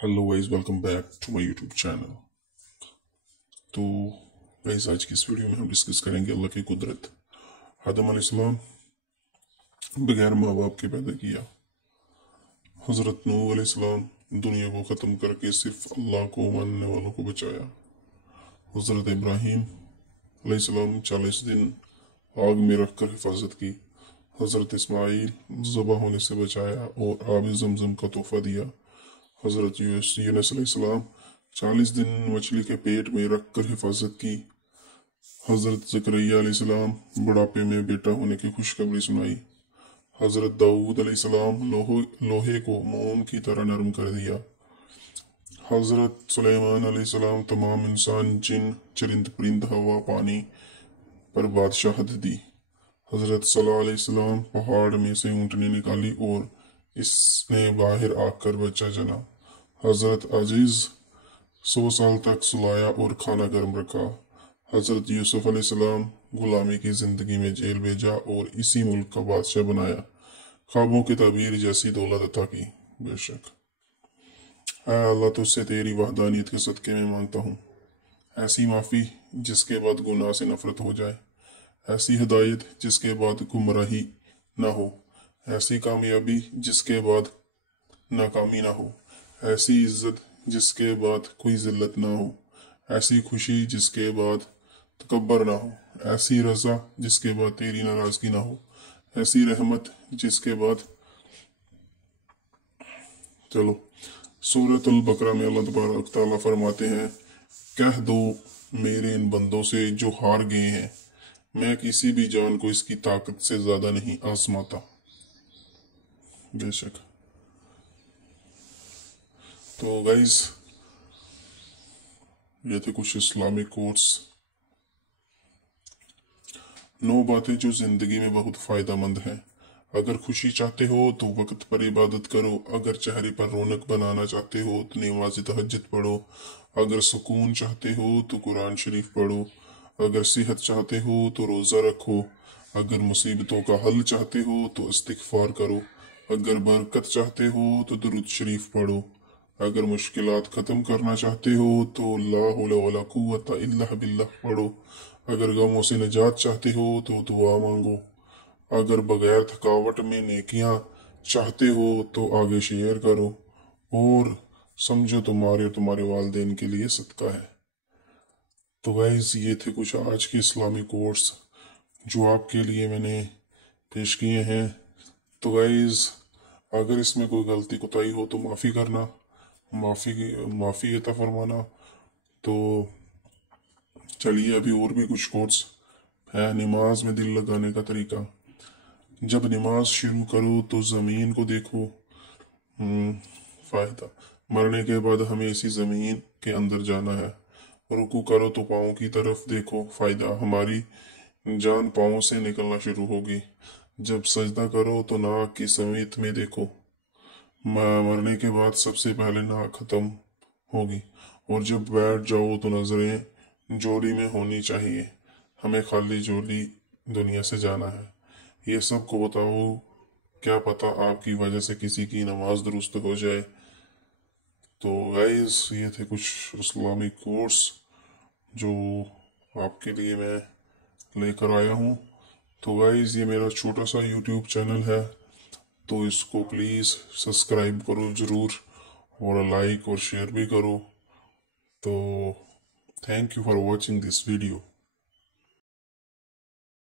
Hello guys, welcome back to my YouTube channel. तो guys, आज की इस वीडियो में हम डिस्कस करेंगे अल्लाह की कुदरत। आदम अलैहिस्सलाम बगैर माँ बाप के पैदा किया। हज़रत नूह अलैहिस्सलाम दुनिया को ख़त्म करके सिर्फ अल्लाह को मानने वालों को बचाया। हज़रत इब्राहीम अलैहिस्सलाम 40 दिन आग में रखकर हिफाजत की। हज़रत इस्माईल ज़बह होने से बचाया और आब ज़मज़म का तोहफा दिया। हज़रत यूनुस अलैहिस्सलाम 40 दिन मछली के पेट में रखकर हिफाजत की। हज़रत ज़करिया अलैहिस्सलाम बुढ़ापे में बेटा होने की खुशखबरी सुनाई। हज़रत दाऊद अलैहिस्सलाम लोहे को मोम की तरह नरम कर दिया। हज़रत सुलेमान अलैहिस्सलाम तमाम इंसान, जिन, चरिंद परिंद, हवा, पानी पर बादशाहत दी। हज़रत सल्लल्लाहु अलैहि वसल्लम पहाड़ में से ऊँटनी निकाली और इसने बाहर आकर बच्चा जना। हज़रत अजीज़ 100 साल तक सुलाया और खाना गर्म रखा। हज़रत यूसुफ अलैहिस्सलाम गुलामी की ज़िंदगी में जेल भेजा और इसी मुल्क का बादशाह बनाया। ख्वाबों की ताबीर जैसी दौलत अता की। बेशक ऐ अल्लाह, तुझसे तेरी वहदानियत के सदक़े में मांगता हूँ ऐसी माफ़ी जिसके बाद गुनाह से नफरत हो जाए, ऐसी हिदायत जिसके बाद गुमराही ना हो, ऐसी कामयाबी जिसके बाद नाकामी ना हो, ऐसी इज्जत जिसके बाद कोई जिल्लत ना हो, ऐसी खुशी जिसके बाद तकब्बर ना हो, ऐसी रज़ा जिसके बाद तेरी नाराज़गी ना हो, ऐसी रहमत जिसके बाद चलो। सूरतुल बकरा में अल्लाह तबारक तआला फरमाते हैं, कह दो मेरे इन बंदों से जो हार गए हैं, मैं किसी भी जान को इसकी ताकत से ज्यादा नहीं आजमाता। बेशक। तो गाइस, ये थे कुछ इस्लामिक कोट्स, 9 बातें जो जिंदगी में बहुत फायदा मंद हैं। अगर खुशी चाहते हो तो वक्त पर इबादत करो, अगर चेहरे पर रौनक बनाना चाहते हो तो नमाज तहज्जुद पढ़ो, अगर सुकून चाहते हो तो कुरान शरीफ पढ़ो, अगर सेहत चाहते हो तो रोज़ा रखो, अगर मुसीबतों का हल चाहते हो तो इस्तिगफार करो, अगर बरकत चाहते हो तो दुरूद शरीफ पढ़ो, अगर मुश्किलात ख़त्म करना चाहते हो तो ला हौला वला कुव्वता इल्ला बिल्लाह पढ़ो, अगर गमों से निजात चाहते हो तो दुआ मांगो, अगर बगैर थकावट में नेकियां चाहते हो तो आगे शेयर करो, और समझो तुम्हारे और तुम्हारे वालिदैन के लिए सदका है। तो गाइस, ये थे कुछ आज के इस्लामी कोर्स जो आपके लिए मैंने पेश किए हैं। तो गाइस, अगर इसमें कोई गलती कोताही हो तो माफ़ी करना, माफ़ी अता फरमाना। तो चलिए, अभी और भी कुछ कोर्स है। नमाज में दिल लगाने का तरीका। जब नमाज शुरू करो तो ज़मीन को देखो। फ़ायदा, मरने के बाद हमें इसी ज़मीन के अंदर जाना है। रुकू करो तो पाँव की तरफ देखो। फ़ायदा, हमारी जान पाँव से निकलना शुरू होगी। जब सजदा करो तो नाक की समीत में देखो। मरने के बाद सबसे पहले नाक खत्म होगी। और जब बैठ जाओ तो नजरें जोड़ी में होनी चाहिए। हमें खाली जोड़ी दुनिया से जाना है। ये सब को बताओ, क्या पता आपकी वजह से किसी की नमाज दुरुस्त हो जाए। तो गाइस, ये थे कुछ इस्लामिक कोर्स जो आपके लिए मैं लेकर आया हूँ। तो गाइस, ये मेरा छोटा सा यूट्यूब चैनल है, तो इसको प्लीज़ सब्सक्राइब करो ज़रूर, और लाइक और शेयर भी करो। तो thank you for watching this video.